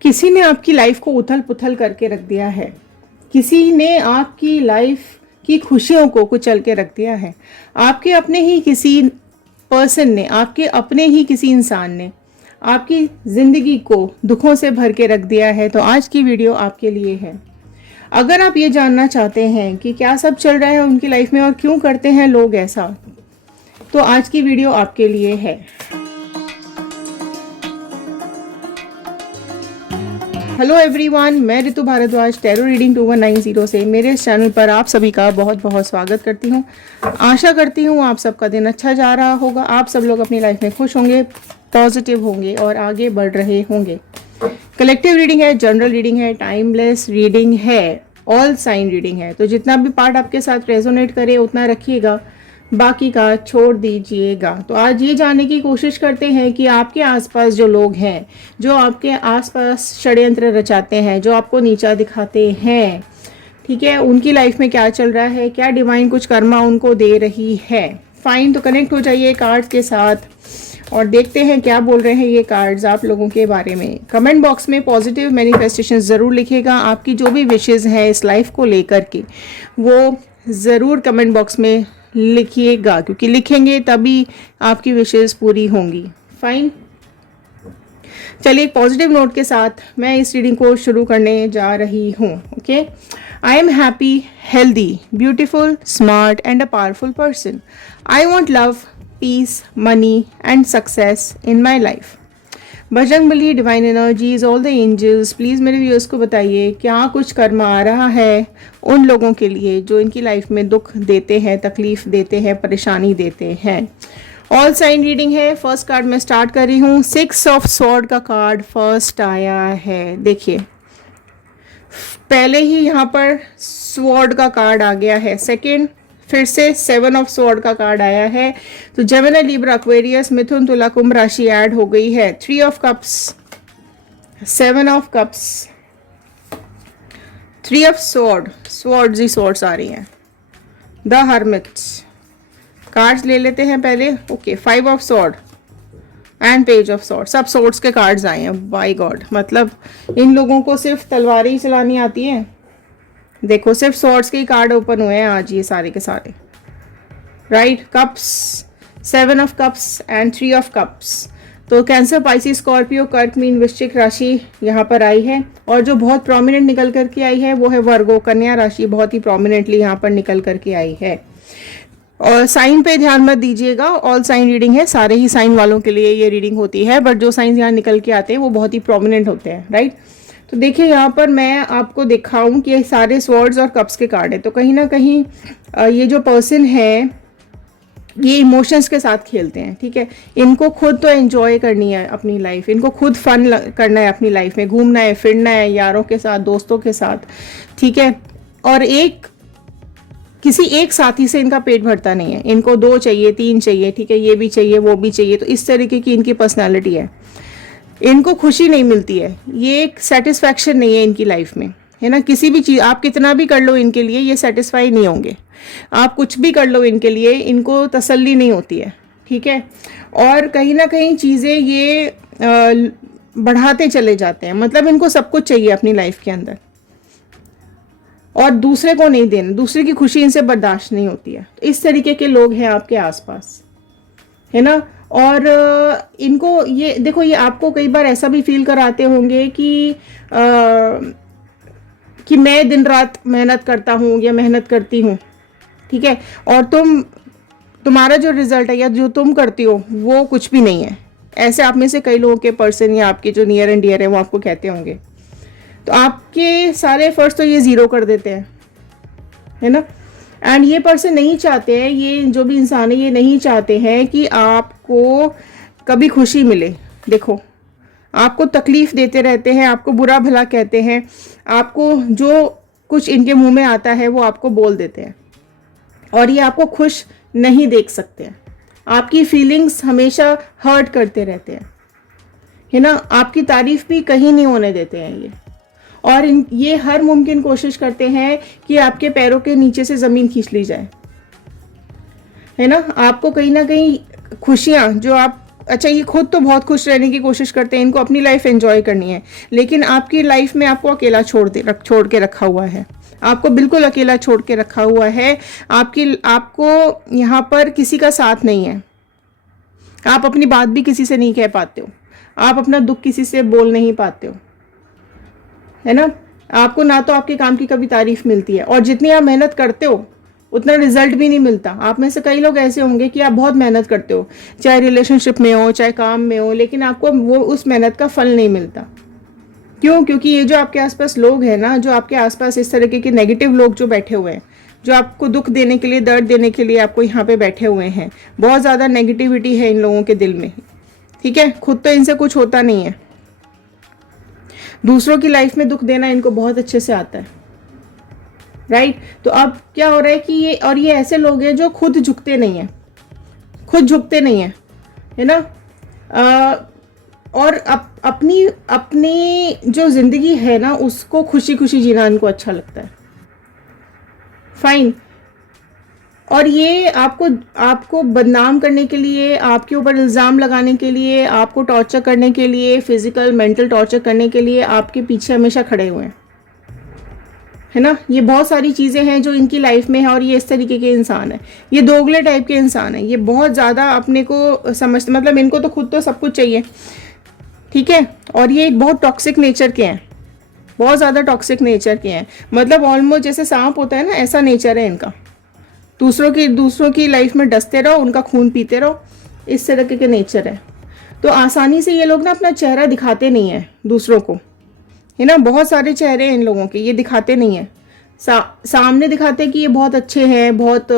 किसी ने आपकी लाइफ को उथल पुथल करके रख दिया है। किसी ने आपकी लाइफ की खुशियों को कुचल के रख दिया है। आपके अपने ही किसी पर्सन ने, आपके अपने ही किसी इंसान ने आपकी ज़िंदगी को दुखों से भर के रख दिया है। तो आज की वीडियो आपके लिए है। अगर आप ये जानना चाहते हैं कि क्या सब चल रहा है उनकी लाइफ में और क्यों करते हैं लोग ऐसा, तो आज की वीडियो आपके लिए है। हेलो एवरीवन, मैं ऋतु भारद्वाज टैरो रीडिंग 2190 से मेरे इस चैनल पर आप सभी का बहुत बहुत स्वागत करती हूँ। आशा करती हूँ आप सबका दिन अच्छा जा रहा होगा, आप सब लोग अपनी लाइफ में खुश होंगे, पॉजिटिव होंगे और आगे बढ़ रहे होंगे। कलेक्टिव रीडिंग है, जनरल रीडिंग है, टाइमलेस रीडिंग है, ऑल साइन रीडिंग है। तो जितना भी पार्ट आपके साथ रेजोनेट करे उतना रखिएगा, बाकी का छोड़ दीजिएगा। तो आज ये जानने की कोशिश करते हैं कि आपके आसपास जो लोग हैं, जो आपके आसपास षड्यंत्र रचाते हैं, जो आपको नीचा दिखाते हैं, ठीक है, उनकी लाइफ में क्या चल रहा है, क्या डिवाइन कुछ कर्मा उनको दे रही है। फाइन, तो कनेक्ट हो जाइए कार्ड्स के साथ और देखते हैं क्या बोल रहे हैं ये कार्ड्स आप लोगों के बारे में। कमेंट बॉक्स में पॉजिटिव मैनिफेस्टेशन ज़रूर लिखिएगा। आपकी जो भी विशेज़ हैं इस लाइफ को लेकर के वो ज़रूर कमेंट बॉक्स में लिखिएगा, क्योंकि लिखेंगे तभी आपकी विशेष पूरी होंगी। फाइन, चलिए एक पॉजिटिव नोट के साथ मैं इस रीडिंग को शुरू करने जा रही हूँ। Okay, I am happy, healthy, beautiful, smart and a powerful person. I want love, peace, money and success in my life. Bajrangbali, divine energies, all the angels, please मेरे व्यूअर्स को बताइए क्या कुछ कर्म आ रहा है उन लोगों के लिए जो इनकी लाइफ में दुख देते हैं, तकलीफ देते हैं, परेशानी देते हैं। ऑल साइन रीडिंग है। फर्स्ट कार्ड मैं स्टार्ट कर रही हूँ। 6 ऑफ स्वॉर्ड का कार्ड फर्स्ट आया है। देखिए, पहले ही यहाँ पर स्वॉर्ड का कार्ड आ गया है। सेकेंड, फिर से 7 ऑफ स्वॉर्ड का कार्ड आया है। तो जेमिनी, लिब्रा, एक्वेरियस, मिथुन, तुला, कुंभ राशि ऐड हो गई है। 3 of cups, 7 of cups, 3 of swords ही स्वॉर्ड्स आ रही हैं। The hermits. कार्ड्स ले लेते हैं पहले। Okay, 5 of sword and page of sword, सब स्वॉर्ड्स के कार्ड्स आए हैं। बाय गॉड, मतलब इन लोगों को सिर्फ तलवारें ही चलानी आती है। देखो, सिर्फ स्वॉर्ड्स के ही कार्ड ओपन हुए हैं आज ये सारे के सारे। Right, cups, 7 of cups and 3 of cups. तो कैंसर, पाइसिस, स्कॉर्पियो, कर्क, मीन, वृश्चिक राशि यहाँ पर आई है। और जो बहुत प्रोमिनेंट निकल करके आई है वो है वर्गो, कन्या राशि बहुत ही प्रोमिनेंटली यहाँ पर निकल करके आई है। और साइन पे ध्यान मत दीजिएगा, ऑल साइन रीडिंग है, सारे ही साइन वालों के लिए ये रीडिंग होती है, बट जो साइन यहाँ निकल के आते हैं वो बहुत ही प्रोमिनेंट होते हैं। राइट, तो देखिए यहाँ पर मैं आपको दिखाऊं कि ये सारे स्वॉर्ड्स और कप्स के कार्ड है। तो कहीं ना कहीं ये जो पर्सन है ये इमोशंस के साथ खेलते हैं। ठीक है, इनको खुद तो एंजॉय करनी है अपनी लाइफ, इनको खुद फन करना है अपनी लाइफ में, घूमना है, फिरना है, यारों के साथ, दोस्तों के साथ। ठीक है, और किसी एक साथी से इनका पेट भरता नहीं है, इनको 2 चाहिए, 3 चाहिए। ठीक है, ये भी चाहिए, वो भी चाहिए। तो इस तरीके की इनकी पर्सनैलिटी है। इनको खुशी नहीं मिलती है, ये एक सेटिस्फैक्शन नहीं है इनकी लाइफ में, है ना। किसी भी चीज़ आप कितना भी कर लो इनके लिए, ये सेटिस्फाई नहीं होंगे। आप कुछ भी कर लो इनके लिए, इनको तसल्ली नहीं होती है। ठीक है, और कहीं ना कहीं चीज़ें ये बढ़ाते चले जाते हैं, मतलब इनको सब कुछ चाहिए अपनी लाइफ के अंदर और दूसरे को नहीं देना, दूसरे की खुशी इनसे बर्दाश्त नहीं होती है। तो इस तरीके के लोग हैं आपके आसपास, है ना। और इनको ये देखो, ये आपको कई बार ऐसा भी फील कराते होंगे कि मैं दिन रात मेहनत करता हूँ या मेहनत करती हूँ, ठीक है, और तुम्हारा जो रिजल्ट है या जो तुम करती हो वो कुछ भी नहीं है। ऐसे आप में से कई लोगों के पर्सन या आपके जो नियर एंड डियर है वो आपको कहते होंगे। तो आपके सारे एफर्ट्स तो ये ज़ीरो कर देते हैं, है ना। एंड ये पर्सन नहीं चाहते हैं, ये जो भी इंसान है ये नहीं चाहते हैं कि आपको कभी खुशी मिले। देखो, आपको तकलीफ देते रहते हैं, आपको बुरा भला कहते हैं, आपको जो कुछ इनके मुंह में आता है वो आपको बोल देते हैं और ये आपको खुश नहीं देख सकते हैं। आपकी फीलिंग्स हमेशा हर्ट करते रहते हैं, है ना। आपकी तारीफ भी कहीं नहीं होने देते हैं ये। और ये हर मुमकिन कोशिश करते हैं कि आपके पैरों के नीचे से ज़मीन खींच ली जाए, है ना। आपको कहीं ना कहीं खुशियाँ जो आप अच्छा ये खुद तो बहुत खुश रहने की कोशिश करते हैं, इनको अपनी लाइफ एंजॉय करनी है, लेकिन आपकी लाइफ में आपको अकेला छोड़ के रखा हुआ है, आपको बिल्कुल अकेला छोड़ के रखा हुआ है। आपको यहाँ पर किसी का साथ नहीं है, आप अपनी बात भी किसी से नहीं कह पाते हो, आप अपना दुख किसी से बोल नहीं पाते हो, है ना। आपको ना तो आपके काम की कभी तारीफ मिलती है, और जितनी आप मेहनत करते हो उतना रिजल्ट भी नहीं मिलता। आप में से कई लोग ऐसे होंगे कि आप बहुत मेहनत करते हो, चाहे रिलेशनशिप में हो चाहे काम में हो, लेकिन आपको वो उस मेहनत का फल नहीं मिलता। क्यों? क्योंकि ये जो आपके आसपास लोग हैं ना, जो आपके आसपास इस तरीके के नेगेटिव लोग जो बैठे हुए हैं, जो आपको दुख देने के लिए, दर्द देने के लिए आपको यहाँ पे बैठे हुए हैं, बहुत ज़्यादा नेगेटिविटी है इन लोगों के दिल में, ठीक है। खुद तो इनसे कुछ होता नहीं है, दूसरों की लाइफ में दुख देना इनको बहुत अच्छे से आता है, राइट। तो अब क्या हो रहा है कि ये ऐसे लोग हैं जो खुद झुकते नहीं हैं, खुद झुकते नहीं हैं, है ना। और अपनी जो जिंदगी है ना उसको खुशी खुशी जीना इनको अच्छा लगता है, फाइन। और ये आपको बदनाम करने के लिए, आपके ऊपर इल्ज़ाम लगाने के लिए, आपको टॉर्चर करने के लिए, फिजिकल मेंटल टॉर्चर करने के लिए आपके पीछे हमेशा खड़े हुए हैं, है ना। ये बहुत सारी चीज़ें हैं जो इनकी लाइफ में है, और ये इस तरीके के इंसान है, ये दोगले टाइप के इंसान है, ये बहुत ज़्यादा अपने को समझते, मतलब इनको तो खुद तो सब कुछ चाहिए, ठीक है। और ये एक बहुत टॉक्सिक नेचर के हैं, बहुत ज़्यादा टॉक्सिक नेचर के हैं, मतलब ऑलमोस्ट जैसे सांप होता है ना, ऐसा नेचर है इनका। दूसरों की लाइफ में डसते रहो, उनका खून पीते रहो, इस तरह के नेचर है। तो आसानी से ये लोग ना अपना चेहरा दिखाते नहीं है दूसरों को, है ना। बहुत सारे चेहरे हैं इन लोगों के, ये दिखाते नहीं है। सामने दिखाते हैं कि ये बहुत अच्छे हैं, बहुत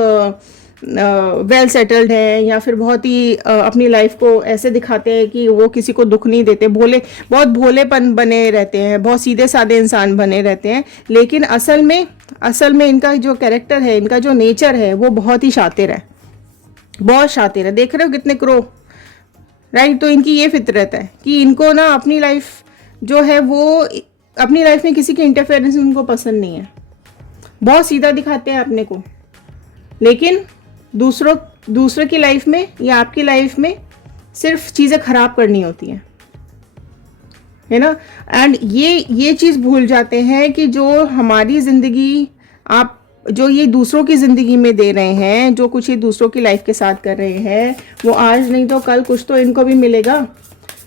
वेल सेटल्ड हैं, या फिर बहुत ही अपनी लाइफ को ऐसे दिखाते हैं कि वो किसी को दुख नहीं देते, बहुत भोलेपन बने रहते हैं, बहुत सीधे साधे इंसान बने रहते हैं। लेकिन असल में इनका जो कैरेक्टर है, इनका जो नेचर है, वो बहुत ही शातिर है, बहुत शातिर है। देख रहे हो कितने क्रो, राइट। तो इनकी ये फितरत है कि इनको ना अपनी लाइफ जो है वो, अपनी लाइफ में किसी की इंटरफेरेंस उनको पसंद नहीं है, बहुत सीधा दिखाते हैं अपने को, लेकिन दूसरों की लाइफ में या आपकी लाइफ में सिर्फ चीज़ें खराब करनी होती हैं, है ना। एंड ये चीज़ भूल जाते हैं कि जो हमारी ज़िंदगी आप जो ये दूसरों की ज़िंदगी में दे रहे हैं, जो कुछ ये दूसरों की लाइफ के साथ कर रहे हैं, वो आज नहीं तो कल कुछ तो इनको भी मिलेगा।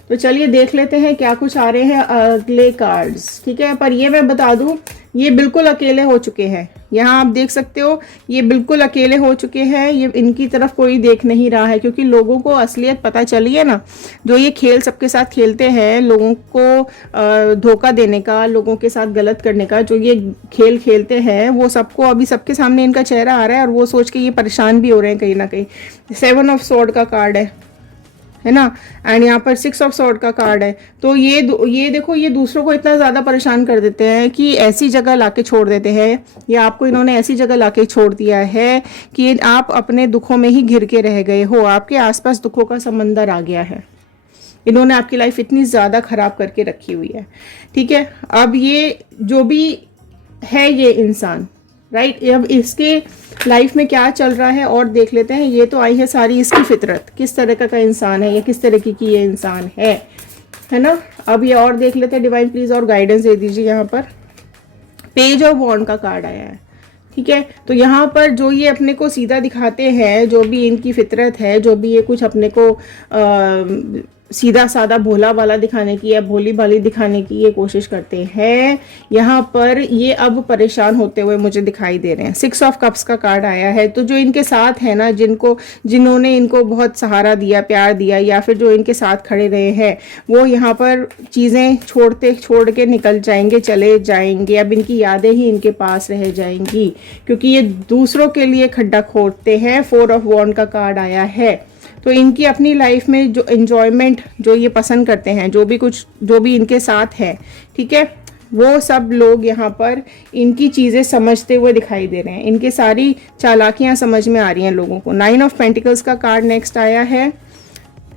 तो चलिए देख लेते हैं क्या कुछ आ रहे हैं अगले कार्ड्स, ठीक है। पर ये मैं बता दूं, ये बिल्कुल अकेले हो चुके हैं, यहाँ आप देख सकते हो, ये बिल्कुल अकेले हो चुके हैं, ये इनकी तरफ कोई देख नहीं रहा है, क्योंकि लोगों को असलियत पता चली है ना। जो ये खेल सबके साथ खेलते हैं, लोगों को धोखा देने का, लोगों के साथ गलत करने का, जो ये खेल खेलते हैं, वो सबको अभी सबके सामने इनका चेहरा आ रहा है, और वो सोच के ये परेशान भी हो रहे हैं कहीं ना कहीं। 7 ऑफ स्वॉर्ड का कार्ड है ना, एंड यहाँ पर 6 ऑफ स्वॉर्ड का कार्ड है। तो ये देखो, ये दूसरों को इतना ज़्यादा परेशान कर देते हैं कि ऐसी जगह लाके छोड़ देते हैं, या आपको इन्होंने ऐसी जगह लाके छोड़ दिया है कि आप अपने दुखों में ही घिर के रह गए हो, आपके आसपास दुखों का समंदर आ गया है। इन्होंने आपकी लाइफ इतनी ज़्यादा ख़राब करके रखी हुई है, ठीक है। अब ये जो भी है ये इंसान, राइट, अब इसके लाइफ में क्या चल रहा है और देख लेते हैं। ये तो आई है सारी इसकी फितरत, किस तरह का इंसान है, या किस तरीके की ये इंसान है ना। अब ये और देख लेते हैं, डिवाइन प्लीज और गाइडेंस दे दीजिए। यहाँ पर पेज ऑफ वॉन्ड का कार्ड आया है, ठीक है। तो यहाँ पर जो ये अपने को सीधा दिखाते हैं, जो भी इनकी फितरत है, जो भी ये कुछ अपने को सीधा साधा भोला वाला दिखाने की या भोली भाली दिखाने की ये कोशिश करते हैं, यहाँ पर ये अब परेशान होते हुए मुझे दिखाई दे रहे हैं। 6 ऑफ कप्स का कार्ड आया है। तो जो इनके साथ है ना, जिन्होंने इनको बहुत सहारा दिया, प्यार दिया, या फिर जो इनके साथ खड़े रहे हैं, वो यहाँ पर चीज़ें छोड़ के निकल जाएंगे, चले जाएंगे। अब इनकी यादें ही इनके पास रह जाएंगी, क्योंकि ये दूसरों के लिए खड्डा खोदते हैं। 4 ऑफ वॉन्ड का कार्ड आया है। तो इनकी अपनी लाइफ में जो एंजॉयमेंट जो ये पसंद करते हैं, जो भी इनके साथ है, ठीक है, वो सब लोग यहाँ पर इनकी चीज़ें समझते हुए दिखाई दे रहे हैं। इनकी सारी चालाकियाँ समझ में आ रही हैं लोगों को। 9 ऑफ पेंटिकल्स का कार्ड नेक्स्ट आया है,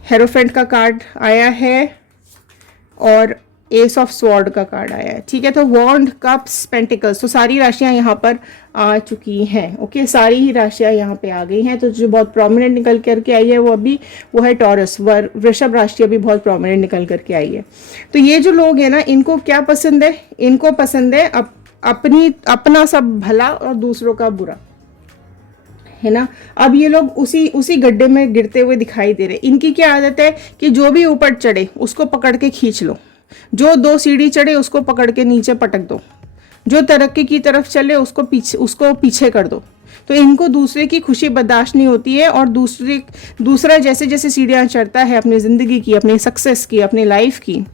हेरोफेंट का कार्ड आया है, और एस ऑफ स्वॉर्ड का कार्ड आया है, ठीक है। तो वॉन्ड, कप्स, पेंटिकल्स, तो सारी राशियां यहाँ पर आ चुकी हैं। ओके, सारी ही राशियां यहाँ पे आ गई हैं। तो जो बहुत प्रोमिनेंट निकल करके आई है वो है टॉरस, वृषभ राशि अभी बहुत प्रोमिनेंट निकल करके आई है। तो ये जो लोग हैं ना, इनको क्या पसंद है? इनको पसंद है अपना सब भला और दूसरों का बुरा, है ना। अब ये लोग उसी गड्ढे में गिरते हुए दिखाई दे रहे। इनकी क्या आदत है कि जो भी ऊपर चढ़े उसको पकड़ के खींच लो, जो 2 सीढ़ी चढ़े उसको पकड़ के नीचे पटक दो, जो तरक्की की तरफ चले उसको पीछे कर दो। तो इनको दूसरे की खुशी बर्दाश्त नहीं होती है, और दूसरा जैसे जैसे सीढ़ियाँ चढ़ता है अपनी ज़िंदगी की, अपनी सक्सेस की, अपनी लाइफ की,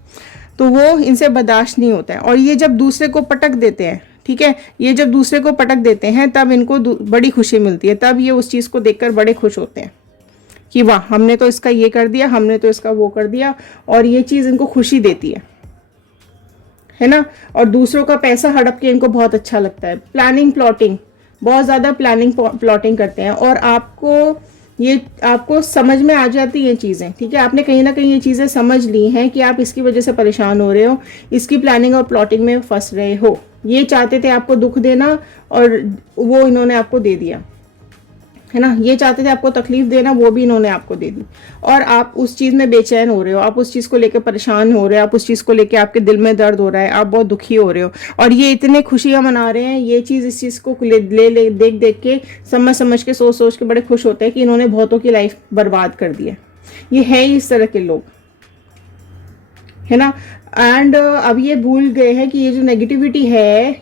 तो वो इनसे बर्दाश्त नहीं होता है। और ये जब दूसरे को पटक देते हैं, ठीक है, ये जब दूसरे को पटक देते हैं तब इनको बड़ी खुशी मिलती है। तब ये उस चीज़ को देखकर बड़े खुश होते हैं कि वाह, हमने तो इसका ये कर दिया, हमने तो इसका वो कर दिया, और ये चीज़ इनको खुशी देती है ना। और दूसरों का पैसा हड़प के इनको बहुत अच्छा लगता है। प्लानिंग, प्लॉटिंग, बहुत ज़्यादा प्लानिंग प्लॉटिंग करते हैं, और आपको समझ में आ जाती ये चीज़ें, ठीक है। आपने कहीं ना कहीं ये चीज़ें समझ ली हैं कि आप इसकी वजह से परेशान हो रहे हो, इसकी प्लानिंग और प्लॉटिंग में फंस रहे हो। ये चाहते थे आपको दुख देना, और वो इन्होंने आपको दे दिया, है ना। ये चाहते थे आपको तकलीफ देना, वो भी इन्होंने आपको दे दी, और आप उस चीज़ में बेचैन हो रहे हो, आप उस चीज़ को लेकर परेशान हो रहे हो, आप उस चीज़ को लेकर आपके दिल में दर्द हो रहा है, आप बहुत दुखी हो रहे हो, और ये इतने खुशियाँ मना रहे हैं। ये चीज़ इस चीज़ को ले देख के, समझ के, सोच के बड़े खुश होते हैं कि इन्होंने बहुतों की लाइफ बर्बाद कर दी है। ये है ही इस तरह के लोग, है ना। एंड अब ये भूल गए हैं कि ये जो नेगेटिविटी है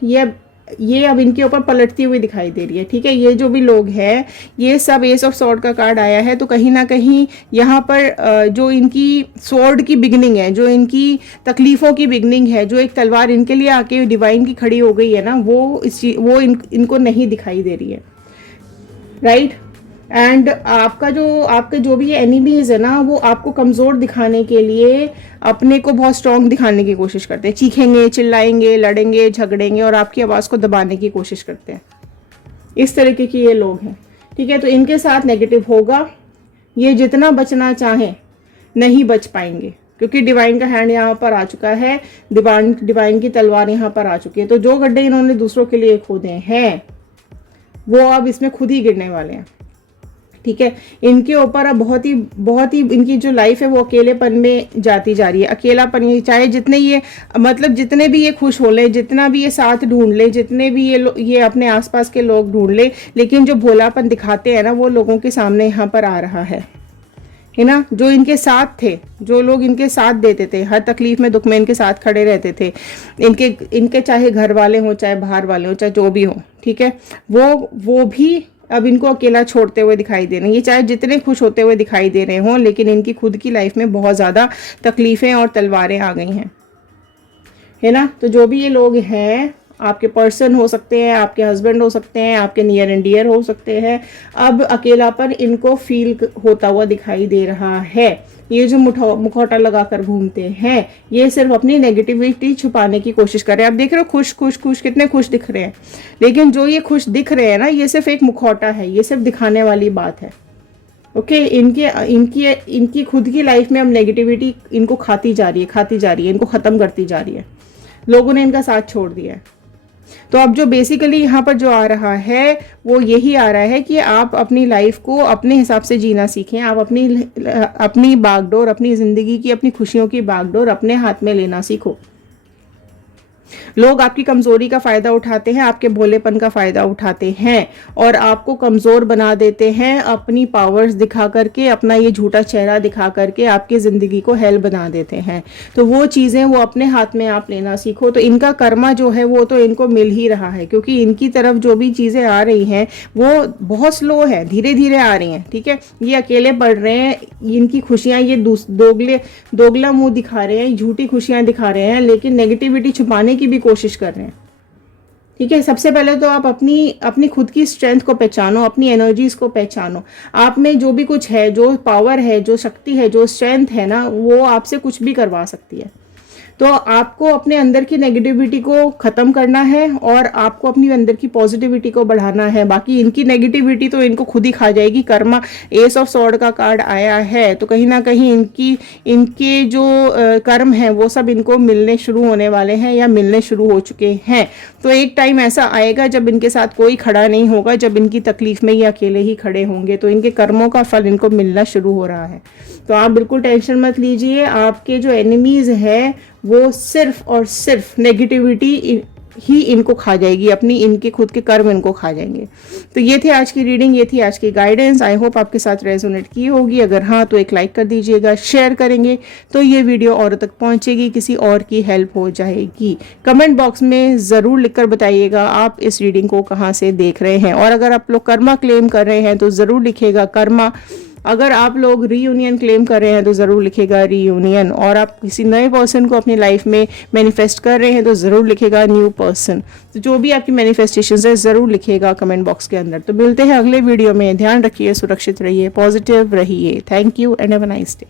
ये अब इनके ऊपर पलटती हुई दिखाई दे रही है, ठीक है। ये जो भी लोग हैं, ये सब एस ऑफ स्वॉर्ड का कार्ड आया है, तो कहीं ना कहीं यहाँ पर जो इनकी स्वॉर्ड की बिगनिंग है, जो इनकी तकलीफ़ों की बिगनिंग है, जो एक तलवार इनके लिए आके डिवाइन की खड़ी हो गई है ना, वो इनको नहीं दिखाई दे रही है, राइट। एंड आपके जो भी एनिमीज है ना, वो आपको कमज़ोर दिखाने के लिए अपने को बहुत स्ट्रांग दिखाने की कोशिश करते हैं। चीखेंगे, चिल्लाएंगे, लड़ेंगे, झगड़ेंगे, और आपकी आवाज़ को दबाने की कोशिश करते हैं। इस तरीके के ये लोग हैं, ठीक है। तो इनके साथ नेगेटिव होगा। ये जितना बचना चाहें नहीं बच पाएंगे, क्योंकि डिवाइन का हैंड यहाँ पर आ चुका है, डिवाइन की तलवार यहाँ पर आ चुकी है। तो जो गड्ढे इन्होंने दूसरों के लिए खोदे हैं, वो अब इसमें खुद ही गिरने वाले हैं, ठीक है। इनके ऊपर अब बहुत ही इनकी जो लाइफ है वो अकेलेपन में जाती जा रही है। अकेलापन, ये चाहे जितने भी ये खुश हो ले, जितना भी ये साथ ढूंढ ले, जितने भी ये अपने आसपास के लोग ढूंढ ले, लेकिन जो भोलापन दिखाते हैं ना, वो लोगों के सामने यहाँ पर आ रहा है ना। जो इनके साथ थे, जो लोग इनके साथ देते थे, हर तकलीफ में, दुख में इनके साथ खड़े रहते थे, इनके चाहे घर वाले हों, चाहे बाहर वाले हों, चाहे जो भी हो, ठीक है, वो भी अब इनको अकेला छोड़ते हुए दिखाई दे रहे हैं। ये चाहे जितने खुश होते हुए दिखाई दे रहे हों, लेकिन इनकी खुद की लाइफ में बहुत ज़्यादा तकलीफ़ें और तलवारें आ गई हैं, है ना। तो जो भी ये लोग हैं, आपके पर्सन हो सकते हैं, आपके हस्बैंड हो सकते हैं, आपके नियर एंड डियर हो सकते हैं, अब अकेलापन इनको फील होता हुआ दिखाई दे रहा है। ये जो मुखौटा लगाकर घूमते हैं, ये सिर्फ अपनी नेगेटिविटी छुपाने की कोशिश कर रहे हैं। आप देख रहे हो खुश कितने खुश दिख रहे हैं, लेकिन जो ये खुश दिख रहे हैं ना, ये सिर्फ एक मुखौटा है, ये सिर्फ दिखाने वाली बात है। ओके, इनकी खुद की लाइफ में अब नेगेटिविटी इनको खाती जा रही है, इनको ख़त्म करती जा रही है। लोगों ने इनका साथ छोड़ दिया है। तो अब जो बेसिकली यहाँ पर जो आ रहा है, वो यही आ रहा है कि आप अपनी लाइफ को अपने हिसाब से जीना सीखें। आप अपनी बागडोर, अपनी ज़िंदगी की, अपनी खुशियों की बागडोर अपने हाथ में लेना सीखो। लोग आपकी कमज़ोरी का फ़ायदा उठाते हैं, आपके भोलेपन का फ़ायदा उठाते हैं, और आपको कमज़ोर बना देते हैं अपनी पावर्स दिखा करके, अपना ये झूठा चेहरा दिखा करके आपकी ज़िंदगी को हेल बना देते हैं। तो वो चीज़ें वो अपने हाथ में आप लेना सीखो। तो इनका कर्मा जो है वो तो इनको मिल ही रहा है, क्योंकि इनकी तरफ जो भी चीज़ें आ रही हैं वो बहुत स्लो है, धीरे धीरे आ रही हैं, ठीक है। ये अकेले पड़ रहे हैं, इनकी खुशियाँ ये दोगला मुँह दिखा रहे हैं, झूठी खुशियाँ दिखा रहे हैं, लेकिन नेगेटिविटी छुपाने की भी कोशिश कर रहे हैं, ठीक है। सबसे पहले तो आप अपनी खुद की स्ट्रेंथ को पहचानो, अपनी एनर्जीज को पहचानो। आप में जो भी कुछ है, जो पावर है, जो शक्ति है, जो स्ट्रेंथ है ना, वो आपसे कुछ भी करवा सकती है। तो आपको अपने अंदर की नेगेटिविटी को ख़त्म करना है और आपको अपनी अंदर की पॉजिटिविटी को बढ़ाना है। बाकी इनकी नेगेटिविटी तो इनको खुद ही खा जाएगी। कर्मा एस ऑफ सॉर्ड का कार्ड आया है, तो कहीं ना कहीं इनके जो कर्म हैं वो सब इनको मिलने शुरू होने वाले हैं या मिलने शुरू हो चुके हैं। तो एक टाइम ऐसा आएगा जब इनके साथ कोई खड़ा नहीं होगा, जब इनकी तकलीफ में ये अकेले ही खड़े होंगे। तो इनके कर्मों का फल इनको मिलना शुरू हो रहा है। तो आप बिल्कुल टेंशन मत लीजिए। आपके जो एनिमीज हैं वो सिर्फ और सिर्फ नेगेटिविटी ही इनको खा जाएगी, अपनी इनके खुद के कर्म इनको खा जाएंगे। तो ये थी आज की रीडिंग, ये थी आज की गाइडेंस। आई होप आपके साथ रेजोनेट की होगी। अगर हाँ तो एक लाइक कर दीजिएगा, शेयर करेंगे तो ये वीडियो और तक पहुंचेगी, किसी और की हेल्प हो जाएगी। कमेंट बॉक्स में ज़रूर लिखकर बताइएगा आप इस रीडिंग को कहाँ से देख रहे हैं। और अगर आप लोग कर्मा क्लेम कर रहे हैं तो ज़रूर लिखिएगा कर्मा। अगर आप लोग रीयूनियन क्लेम कर रहे हैं तो ज़रूर लिखेगा रीयूनियन। और आप किसी नए पर्सन को अपनी लाइफ में मैनिफेस्ट कर रहे हैं तो ज़रूर लिखेगा न्यू पर्सन। तो जो भी आपकी मैनिफेस्टेशंस है ज़रूर लिखिएगा कमेंट बॉक्स के अंदर। तो मिलते हैं अगले वीडियो में। ध्यान रखिए, सुरक्षित रहिए, पॉजिटिव रहिए। Thank you and have a nice day.